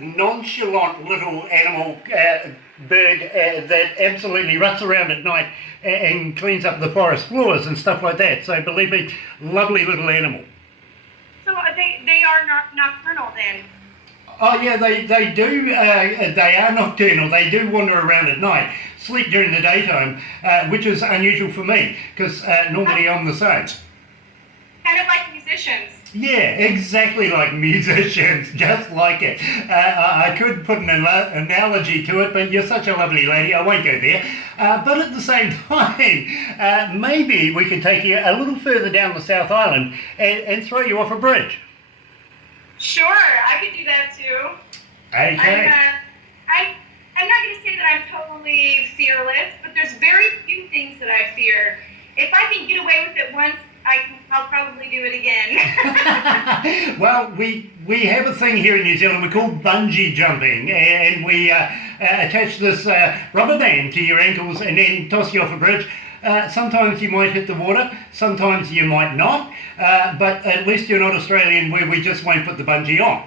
nonchalant little animal, bird that absolutely ruts around at night and cleans up the forest floors and stuff like that. So believe me, lovely little animal. So they are not nocturnal then? Oh yeah, they do. They are nocturnal. They do wander around at night, sleep during the daytime, which is unusual for me because normally I'm the same. Kind of like musicians. Yeah, exactly like musicians, just like it. I could put an analogy to it, but you're such a lovely lady, I won't go there. But at the same time, maybe we could take you a little further down the South Island and throw you off a bridge. Sure, I could do that too. Okay. I'm not going to say that I'm totally fearless, but there's very few things that I fear. If I can get away with it once, I'll probably do it again. Well, we have a thing here in New Zealand we call bungee jumping, and we attach this rubber band to your ankles and then toss you off a bridge. Sometimes you might hit the water, sometimes you might not, but at least you're not Australian where we just won't put the bungee on.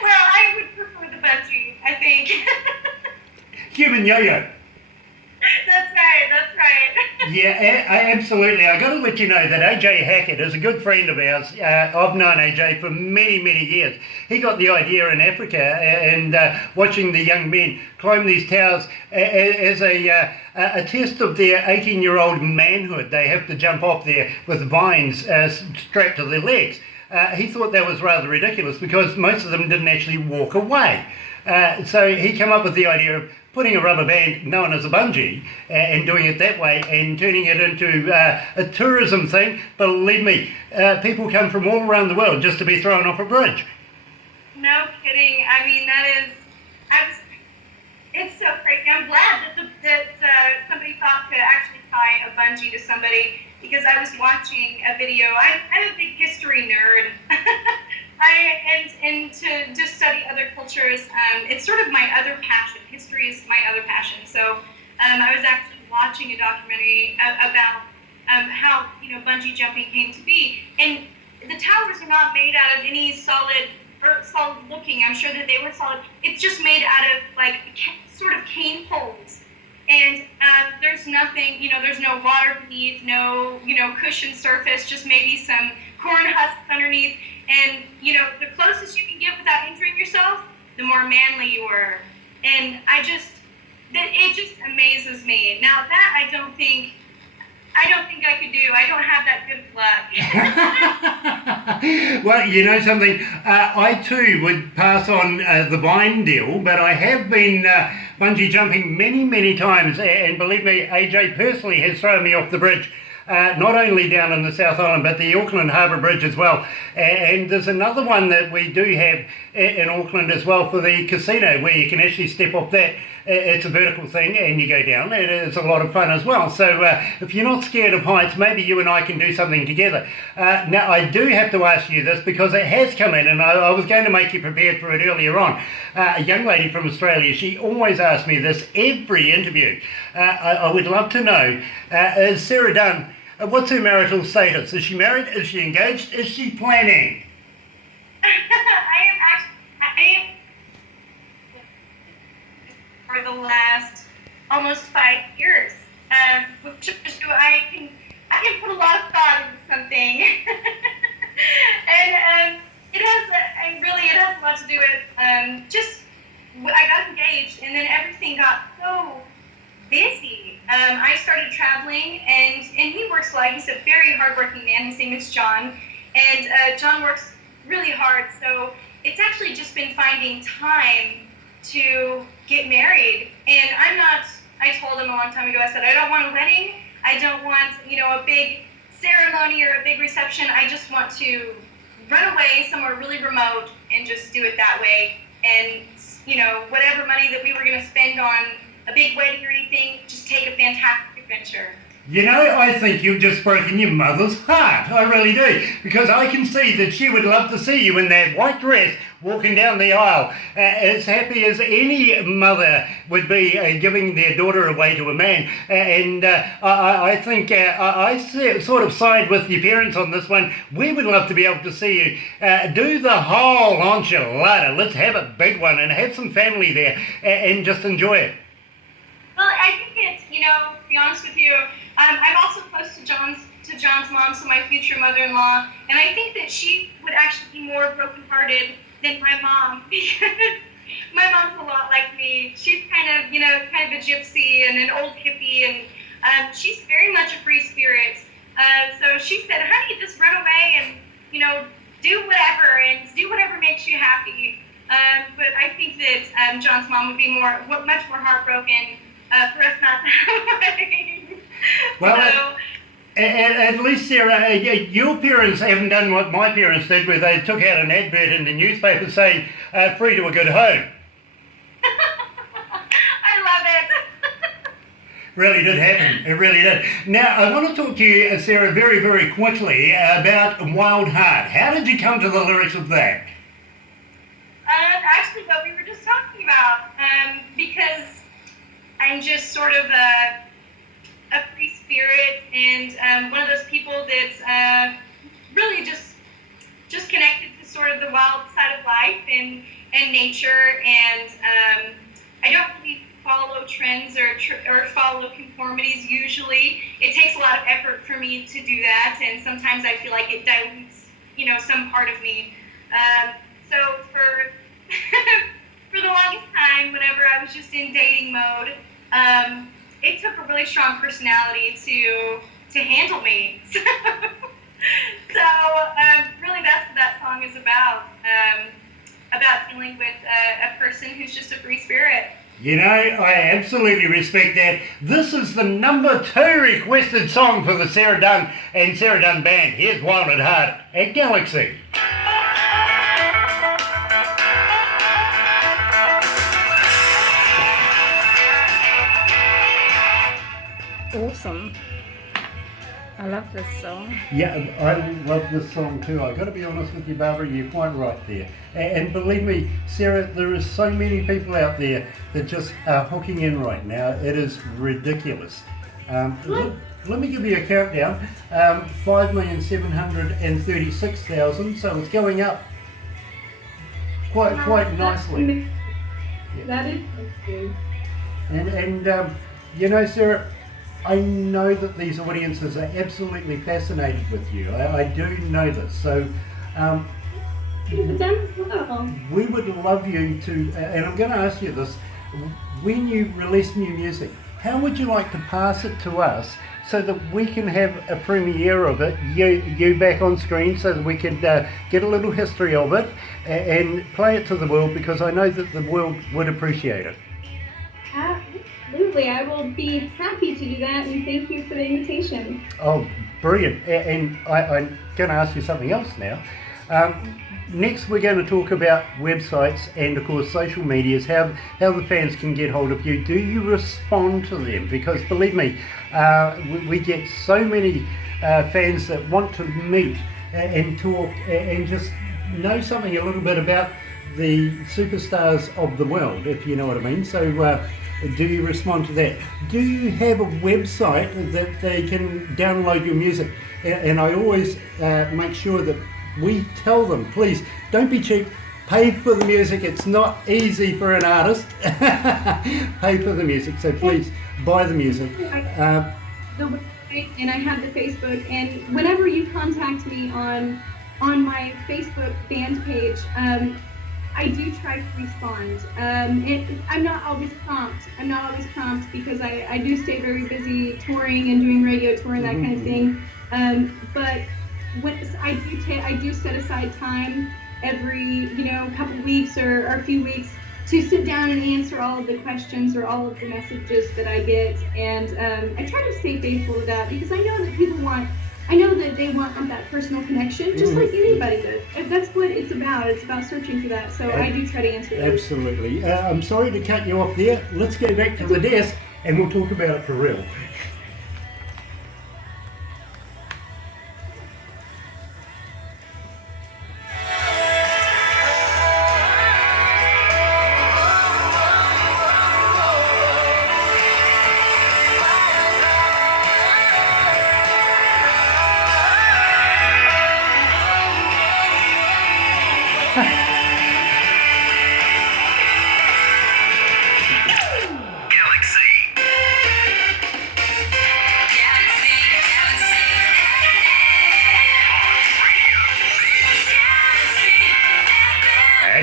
Well, I would prefer the bungee, I think. Human yo-yo. That's right. Yeah, absolutely. I got to let you know that AJ Hackett is a good friend of ours. I've known AJ for many, many years. He got the idea in Africa and watching the young men climb these towers as a test of their 18-year-old manhood. They have to jump off there with vines strapped to their legs. He thought that was rather ridiculous because most of them didn't actually walk away. So he came up with the idea of putting a rubber band known as a bungee and doing it that way and turning it into a tourism thing. Believe me, people come from all around the world just to be thrown off a bridge. No kidding. I mean, it's so crazy. I'm glad that somebody thought to actually tie a bungee to somebody because I was watching a video. I'm a big history nerd. And to just study other cultures, it's sort of my other passion. History is my other passion. So I was actually watching a documentary about how bungee jumping came to be, and the towers are not made out of any solid looking. I'm sure that they were solid. It's just made out of like sort of cane poles, and there's nothing. There's no water beneath, no cushioned surface, just maybe some corn husks underneath. And, the closest you can get without injuring yourself, the more manly you were. And it just amazes me. Now that I don't think I could do. I don't have that good luck. Well, you know something? I too would pass on the vine deal, but I have been bungee jumping many, many times. And believe me, AJ personally has thrown me off the bridge. Not only down in the South Island, but the Auckland Harbour Bridge as well. And there's another one that we do have in Auckland as well for the casino, where you can actually step off that. It's a vertical thing and you go down. It is a lot of fun as well. So if you're not scared of heights, maybe you and I can do something together. Now, I do have to ask you this because it has come in, and I was going to make you prepared for it earlier on. A young lady from Australia, she always asks me this every interview. I would love to know, is Sarah Dunn, what's her marital status? Is she married? Is she engaged? Is she planning? I am for the last almost 5 years, which I can put a lot of thought into something, and it has a lot to do with just I got engaged, and then everything got so busy. I started traveling, and he works like he's a very hardworking man. His name is John, and John works really hard. So it's actually just been finding time to get married. And I told him a long time ago, I said, I don't want a wedding. I don't want, a big ceremony or a big reception. I just want to run away somewhere really remote and just do it that way. And, whatever money that we were going to spend on a big wedding or anything, just take a fantastic adventure. I think you've just broken your mother's heart. I really do. Because I can see that she would love to see you in that white dress walking down the aisle, as happy as any mother would be giving their daughter away to a man. And I think sort of side with your parents on this one. We would love to be able to see you do the whole enchilada. Let's have a big one and have some family there and just enjoy it. Well, I think it's, to be honest with you, I'm also close to John's mom, so my future mother-in-law, and I think that she would actually be more brokenhearted than my mom, because my mom's a lot like me. She's kind of a gypsy and an old hippie, and she's very much a free spirit. So she said, honey, just run away and, do whatever makes you happy. But I think that John's mom would be much more heartbroken for us not to have a wedding. Well, So, at least, Sarah, your parents haven't done what my parents did, where they took out an advert in the newspaper saying, free to a good home. I love it. Really did happen. It really did. Now, I want to talk to you, Sarah, very, very quickly about Wild Heart. How did you come to the lyrics of that? Actually, what we were just talking about, because I'm just sort of a free spirit and one of those people that's really just connected to sort of the wild side of life and nature, and I don't really follow trends or follow conformities usually. It takes a lot of effort for me to do that, and sometimes I feel like it dilutes, some part of me. So for for the longest time, whenever I was just in dating mode, it took a really strong personality to handle me. So really that's what that song is about dealing with a person who's just a free spirit. I absolutely respect that. This is the number 2 requested song for the Sarah Dunn and Sarah Dunn Band. Here's Wild at Heart at Galaxy. Awesome. I love this song. Yeah, I love this song too. I've got to be honest with you, Barbara, you're quite right there. And believe me, Sarah, there are so many people out there that just are hooking in right now. It is ridiculous. Let me give you a countdown. 5,736,000, so it's going up quite nicely. That is good. And Sarah, I know that these audiences are absolutely fascinated with you. I do know this. So we would love you to, and I'm going to ask you this, when you release new music, how would you like to pass it to us so that we can have a premiere of it, you back on screen, so that we could get a little history of it and play it to the world, because I know that the world would appreciate it. Absolutely, I will be happy to do that, and thank you for the invitation. Oh, brilliant. And I'm going to ask you something else now. Next, we're going to talk about websites and, of course, social medias, how the fans can get hold of you. Do you respond to them? Because, believe me, we get so many fans that want to meet and talk and just know something a little bit about the superstars of the world, if you know what I mean. So, do you respond to that? Do you have a website that they can download your music? And I always make sure that we tell them, please, don't be cheap, pay for the music. It's not easy for an artist. Pay for the music, so please buy the music. The website, and I have the Facebook, and whenever you contact me on my Facebook band page, I do try to respond. I'm not always prompt. Because I do stay very busy touring and doing radio tour and that kind of thing. But when I do set aside time every couple weeks or a few weeks to sit down and answer all of the questions or all of the messages that I get, and I try to stay faithful to that, because I know that they want that personal connection, just like anybody does. That's what it's about. It's about searching for that. So I do try to answer that. Absolutely. I'm sorry to cut you off there. Let's go back to the desk and we'll talk about it for real.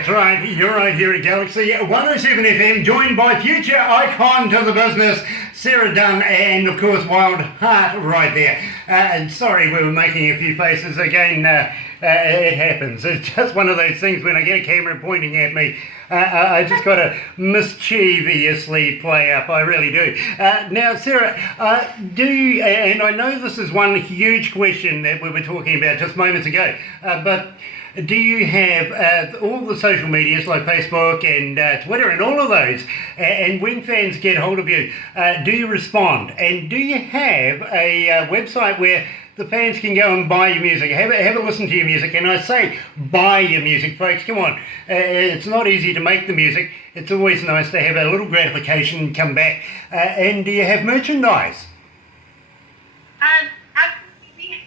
That's right, you're right here at Galaxy 107 FM, joined by future icon to the business, Sarah Dunn, and of course Wild Heart right there. And sorry, we were making a few faces again. It happens. It's just one of those things when I get a camera pointing at me. I just got to mischievously play up. I really do. Now, Sarah, do you, and I know this is one huge question that we were talking about just moments ago, but do you have all the social medias like Facebook and Twitter and all of those? And when fans get hold of you, do you respond? And do you have a website where the fans can go and buy your music, have a listen to your music? And I say buy your music, folks. Come on, it's not easy to make the music. It's always nice to have a little gratification come back. And do you have merchandise? Absolutely.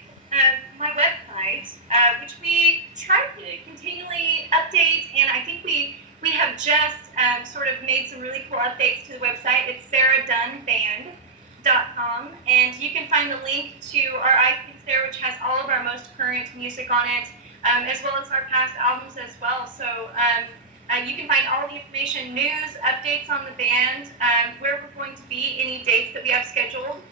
My website, which we try to continually update, and I think we have just sort of made some really cool updates to the website. It's SarahDunnBand.com, and you can find the link to our iTunes there, which has all of our most current music on it, as well as our past albums as well. So you can find all the information, news, updates on the band, where we're going to be, any dates that we have scheduled.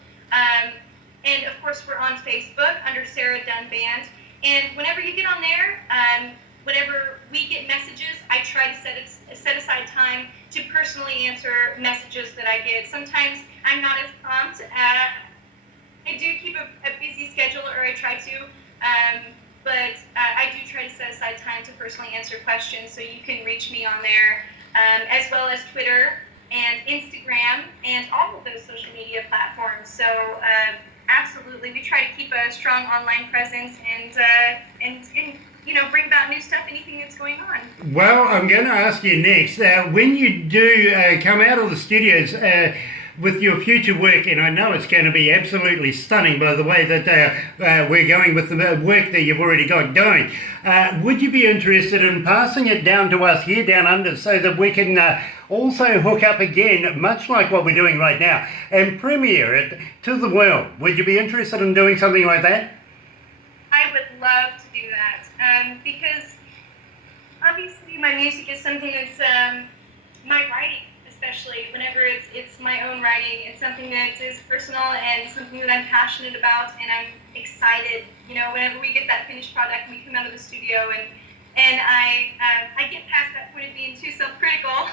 And of course, we're on Facebook under Sarah Dunn Band. And whenever you get on there, whenever we get messages, I try to set aside time to personally answer messages that I get. Sometimes I'm not as prompt. I do keep a busy schedule, or I try to, but I do try to set aside time to personally answer questions. So you can reach me on there, as well as Twitter and Instagram and all of those social media platforms. So absolutely, we try to keep a strong online presence and bring about new stuff, anything that's going on. Well, I'm going to ask you next, when you do come out of the studios with your future work, and I know it's going to be absolutely stunning by the way that we're going with the work that you've already got going, would you be interested in passing it down to us here down under so that we can also hook up again, much like what we're doing right now, and premiere it to the world? Would you be interested in doing something like that? I would love to do that, because obviously my music is something that's my writing, especially whenever it's my own writing. It's something that is personal and something that I'm passionate about, and I'm excited. Whenever we get that finished product and we come out of the studio, and I get past that point of being too self-critical.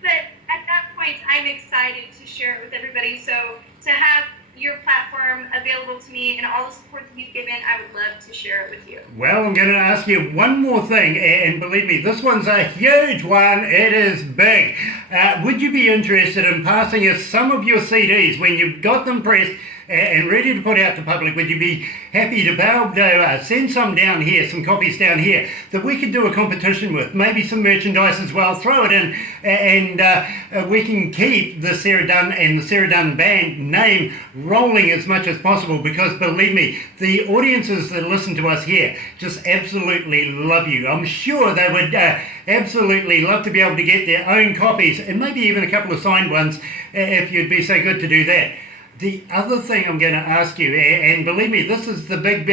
But at that point, I'm excited to share it with everybody. So to have your platform available to me and all the support that you've given, I would love to share it with you. Well, I'm going to ask you one more thing, and believe me, this one's a huge one. It is big. Would you be interested in passing us some of your CDs when you've got them pressed and ready to put out to public? Would you be happy to be able to send some down here, some copies down here, that we could do a competition with, maybe some merchandise as well, throw it in, and we can keep the Sarah Dunn and the Sarah Dunn Band name rolling as much as possible, because believe me, the audiences that listen to us here just absolutely love you. I'm sure they would absolutely love to be able to get their own copies, and maybe even a couple of signed ones, if you'd be so good to do that. The other thing I'm going to ask you, and believe me, this is the big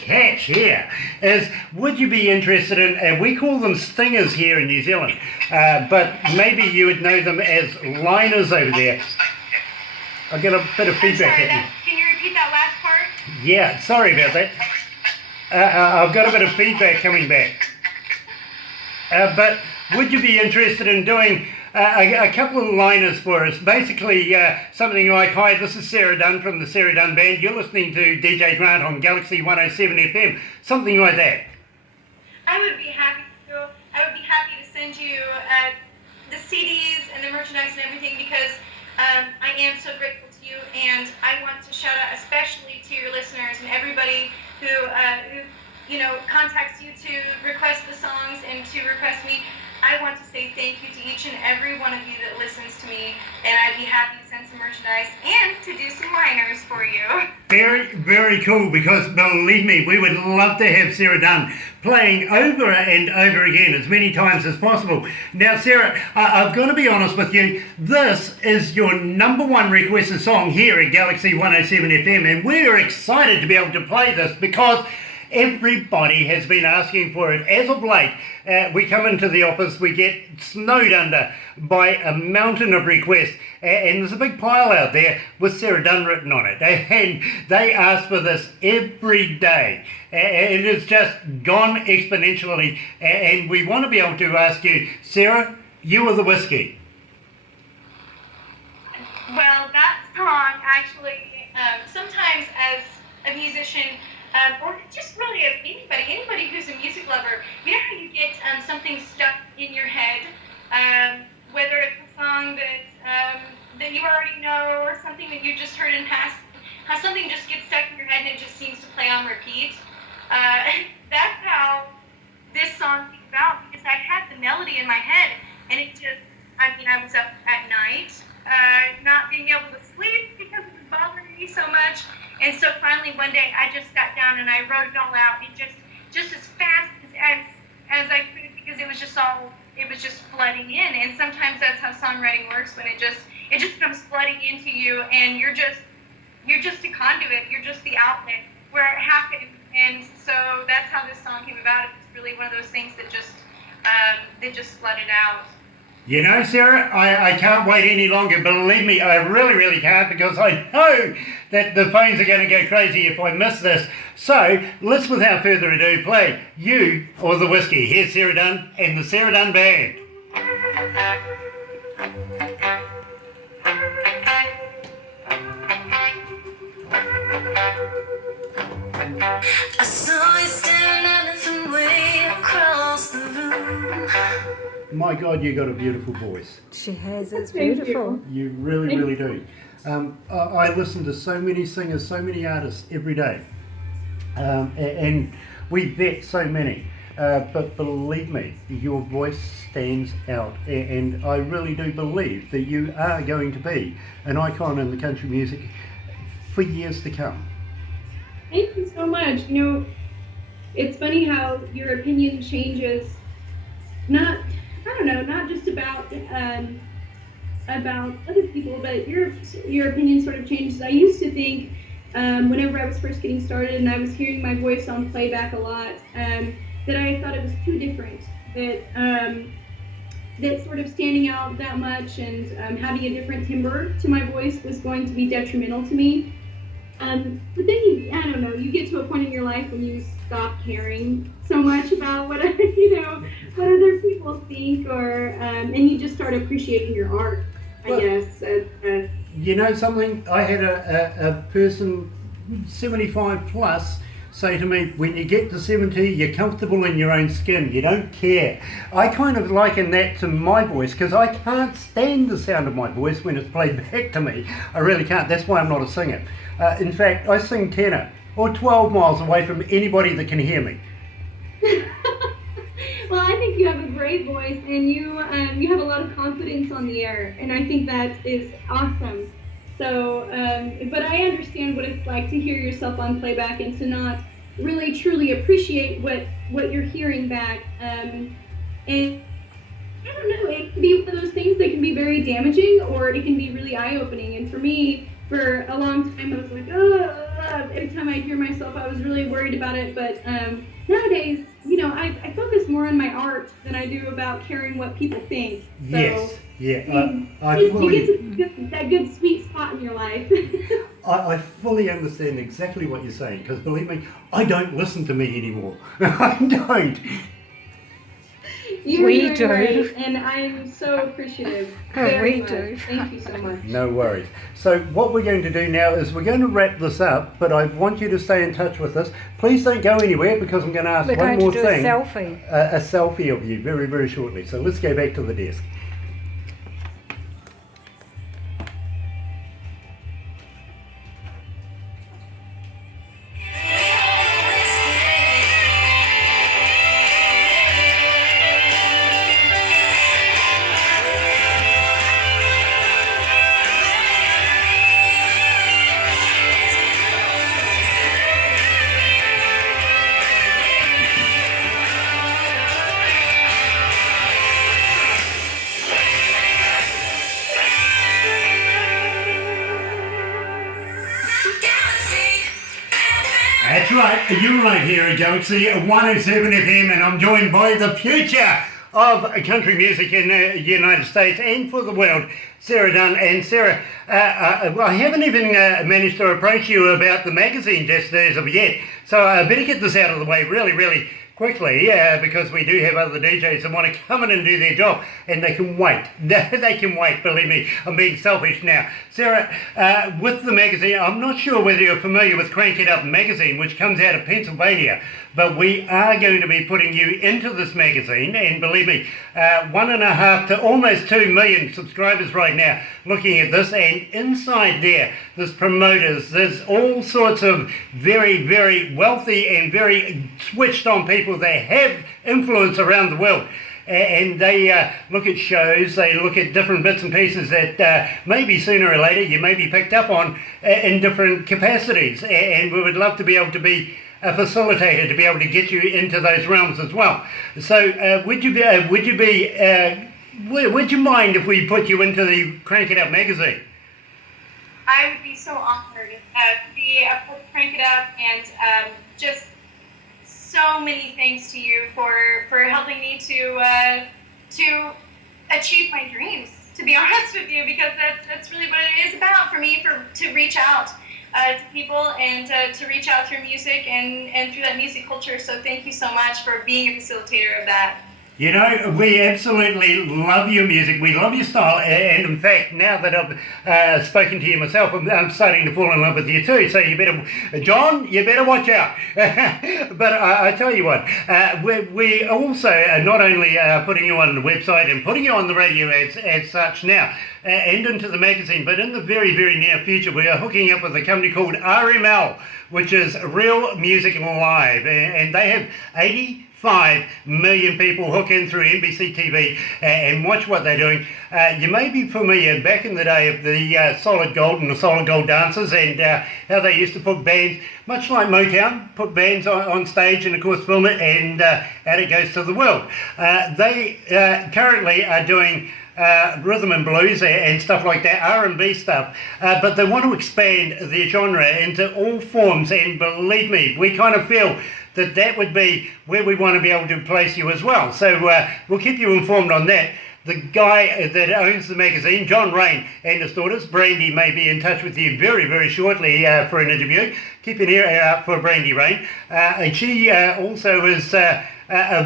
catch here, is would you be interested in, we call them stingers here in New Zealand, but maybe you would know them as liners over there. I got a bit of feedback. Sorry, can you repeat that last part? Yeah, sorry about that. I've got a bit of feedback coming back. But would you be interested in doing a couple of liners for us? Basically, something like, "Hi, this is Sarah Dunn from the Sarah Dunn Band. You're listening to DJ Grant on Galaxy 107 FM." Something like that. I would be happy to. I would be happy to send you the CDs and the merchandise and everything, because I am so grateful to you, and I want to shout out especially to your listeners and everybody who contacts you to request the songs and to request me. I want to say thank you to each and every one of you that listens to me, and I'd be happy to send some merchandise and to do some liners for you. Very, very cool, because believe me, we would love to have Sarah Dunn playing over and over again as many times as possible. Now, Sarah, I've got to be honest with you, this is your number one requested song here at Galaxy 107 FM, and we're excited to be able to play this because Everybody has been asking for it. As of late, we come into the office, we get snowed under by a mountain of requests, and there's a big pile out there with Sarah Dunn written on it. And they ask for this every day. It has just gone exponentially, and we want to be able to ask you, Sarah, you or the whiskey? Well, that song actually, sometimes as a musician, or just really as anybody who's a music lover, you know how you get something stuck in your head, whether it's a song that you already know or something that you just heard in past, how something just gets stuck in your head and it just seems to play on repeat. That's how this song came about, because I had the melody in my head, and it just, I was up at night, not being able to sleep because it was bothering me so much. And so finally one day I just sat down and I wrote it all out, and just as fast as I could, because it was just flooding in. And sometimes that's how songwriting works, when it just comes flooding into you, and you're just a conduit, you're just the outlet where it happened. And so that's how this song came about. It's really one of those things that just flooded out. You know, Sarah, I can't wait any longer. Believe me, I really, really can't, because I know that the phones are going to go crazy if I miss this. So let's, without further ado, play You or the Whiskey. Here's Sarah Dunn and the Sarah Dunn Band. I saw you staring at me way across the room. My God, you got a beautiful voice. She has, it's beautiful. You really, really do. I listen to so many singers, so many artists every day. And we vet so many. But believe me, your voice stands out. And I really do believe that you are going to be an icon in the country music for years to come. Thank you so much. You know, it's funny how your opinion changes. Not just about other people, but your opinion sort of changes. I used to think, whenever I was first getting started and I was hearing my voice on playback a lot, that I thought it was too different. That sort of standing out that much and having a different timbre to my voice was going to be detrimental to me. But then you get to a point in your life when you stop caring so much about what other people think, or and you just start appreciating your art, I guess. You know something? I had a person 75 plus say to me, when you get to 70, you're comfortable in your own skin, you don't care. I kind of liken that to my voice, because I can't stand the sound of my voice when it's played back to me. I really can't. That's why I'm not a singer. In fact, I sing tenor, or 12 miles away from anybody that can hear me. Well, I think you have a great voice, and you have a lot of confidence on the air, and I think that is awesome. So, but I understand what it's like to hear yourself on playback and to not really truly appreciate what you're hearing back. And I don't know, it can be one of those things that can be very damaging, or it can be really eye-opening. And for me, for a long time, I was like, every time I hear myself, I was really worried about it. But nowadays, I focus more on my art than I do about caring what people think. So, yes, yeah. You get to that good sweet spot in your life. I fully understand exactly what you're saying, because believe me, I don't listen to me anymore. I don't. We do. Right, and I'm so appreciative. We do. Thank you so much. No worries. So what we're going to do now is we're going to wrap this up, but I want you to stay in touch with us. Please don't go anywhere, because I'm going to ask one more thing. We're going to do a selfie of you very, very shortly. So let's go back to the desk. you're right here at Galaxy 107 FM, and I'm joined by the future of country music in the United States and for the world, Sarah Dunn. And Sarah, I haven't even managed to approach you about the magazine just as of yet, so I better get this out of the way really quickly, because we do have other DJs that want to come in and do their job, and they can wait. They can wait, believe me. I'm being selfish now. Sarah, with the magazine, I'm not sure whether you're familiar with Crank It Up magazine, which comes out of Pennsylvania, but we are going to be putting you into this magazine, and believe me, 1.5 to almost 2 million subscribers right now looking at this, and inside there's promoters, there's all sorts of very wealthy and very switched on people that have influence around the world. And they look at shows, they look at different bits and pieces that maybe sooner or later you may be picked up on in different capacities. And we would love to be able to be a facilitator to be able to get you into those realms as well. So would you mind if we put you into the Crank It Up magazine? I would be so honored to be able to Crank It Up, and just so many thanks to you for helping me to achieve my dreams, to be honest with you, because that's really what it is about for me, to reach out to people and to reach out through music and through that music culture. So thank you so much for being a facilitator of that. You know, we absolutely love your music, we love your style, and in fact, now that I've spoken to you myself, I'm starting to fall in love with you too, so you better, John, you better watch out. But I tell you what, we also are not only putting you on the website and putting you on the radio as such now, and into the magazine, but in the very near future, we are hooking up with a company called RML, which is Real Music Live, and they have 85 million people hook in through NBC TV and watch what they're doing. You may be familiar back in the day of the Solid Gold and the Solid Gold dancers, and how they used to put bands, much like Motown, put bands on stage and of course film it, and out it goes to the world. They currently are doing rhythm and blues and stuff like that, R&B stuff, but they want to expand their genre into all forms, and believe me, we kind of feel that would be where we want to be able to place you as well. So we'll keep you informed on that. The guy that owns the magazine, John Rain, and his daughters, Brandy, may be in touch with you very shortly for an interview. Keep an ear out for Brandy Rain. And she also is a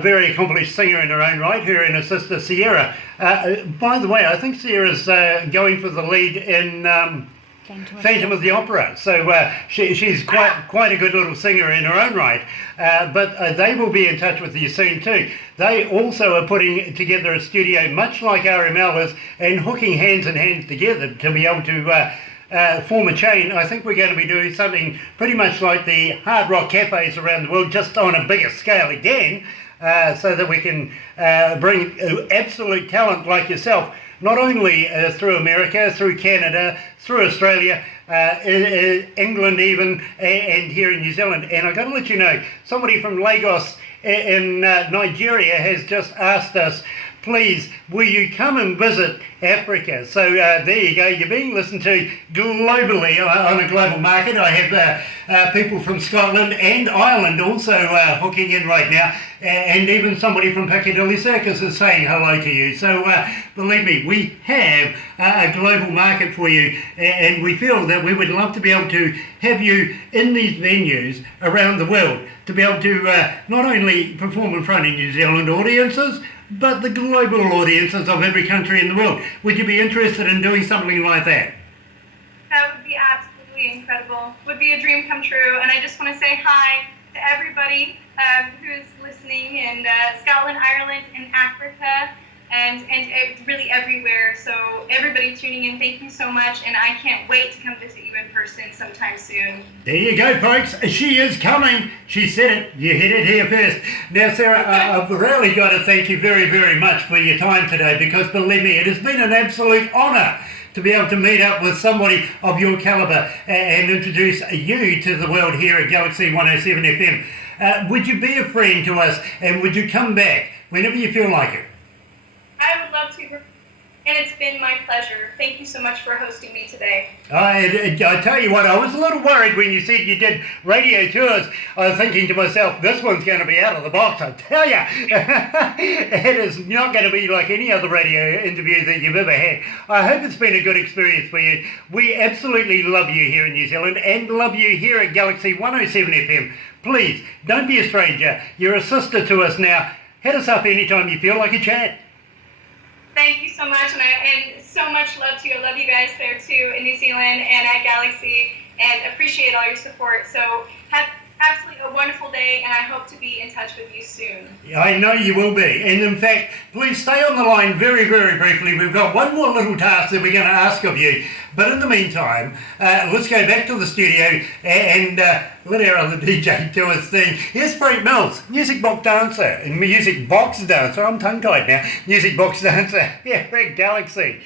very accomplished singer in her own right, her and her sister Sierra. By the way, I think Sierra's going for the lead in Phantom of the Opera, so she's quite a good little singer in her own right, but they will be in touch with you soon too. They also are putting together a studio much like RML is, and hooking hands and hands together to be able to form a chain. I think we're going to be doing something pretty much like the hard rock cafes around the world, just on a bigger scale again, so that we can bring absolute talent like yourself, not only through America, through Canada, through Australia, England even, and here in New Zealand. And I've got to let you know, somebody from Lagos in Nigeria has just asked us, please, will you come and visit Africa? So there you go, you're being listened to globally on a global market. I have people from Scotland and Ireland also hooking in right now, and even somebody from Piccadilly Circus is saying hello to you. So believe me, we have a global market for you, and we feel that we would love to be able to have you in these venues around the world, to be able to not only perform in front of New Zealand audiences, but the global audiences of every country in the world. Would you be interested in doing something like that? That would be absolutely incredible. Would be a dream come true. And I just want to say hi to everybody who's listening in Scotland, Ireland, and Africa, and really everywhere. So everybody tuning in, thank you so much. And I can't wait to come visit you in person sometime soon. There you go, folks. She is coming. She said it. You hit it here first. Now, Sarah, I've really got to thank you very much for your time today, because believe me, it has been an absolute honour to be able to meet up with somebody of your calibre and introduce you to the world here at Galaxy 107 FM. Would you be a friend to us, and would you come back whenever you feel like it? I would love to. and it's been my pleasure. Thank you so much for hosting me today. I tell you what, I was a little worried when you said you did radio tours. I was thinking to myself, this one's going to be out of the box, I tell you. It is not going to be like any other radio interview that you've ever had. I hope it's been a good experience for you. We absolutely love you here in New Zealand and love you here at Galaxy 107 FM. Please, don't be a stranger. You're a sister to us now. Hit us up anytime you feel like a chat. Thank you so much, and so much love to you. I love you guys there too in New Zealand and at Galaxy, and appreciate all your support. So have absolutely a wonderful day, and I hope to be in touch with you soon. I know you will be. And in fact, please stay on the line very, very briefly. We've got one more little task that we're going to ask of you. But in the meantime, let's go back to the studio and let our other DJ do his thing. Here's Frank Mills, music box dancer. I'm tongue-tied now. Music box dancer here at Galaxy.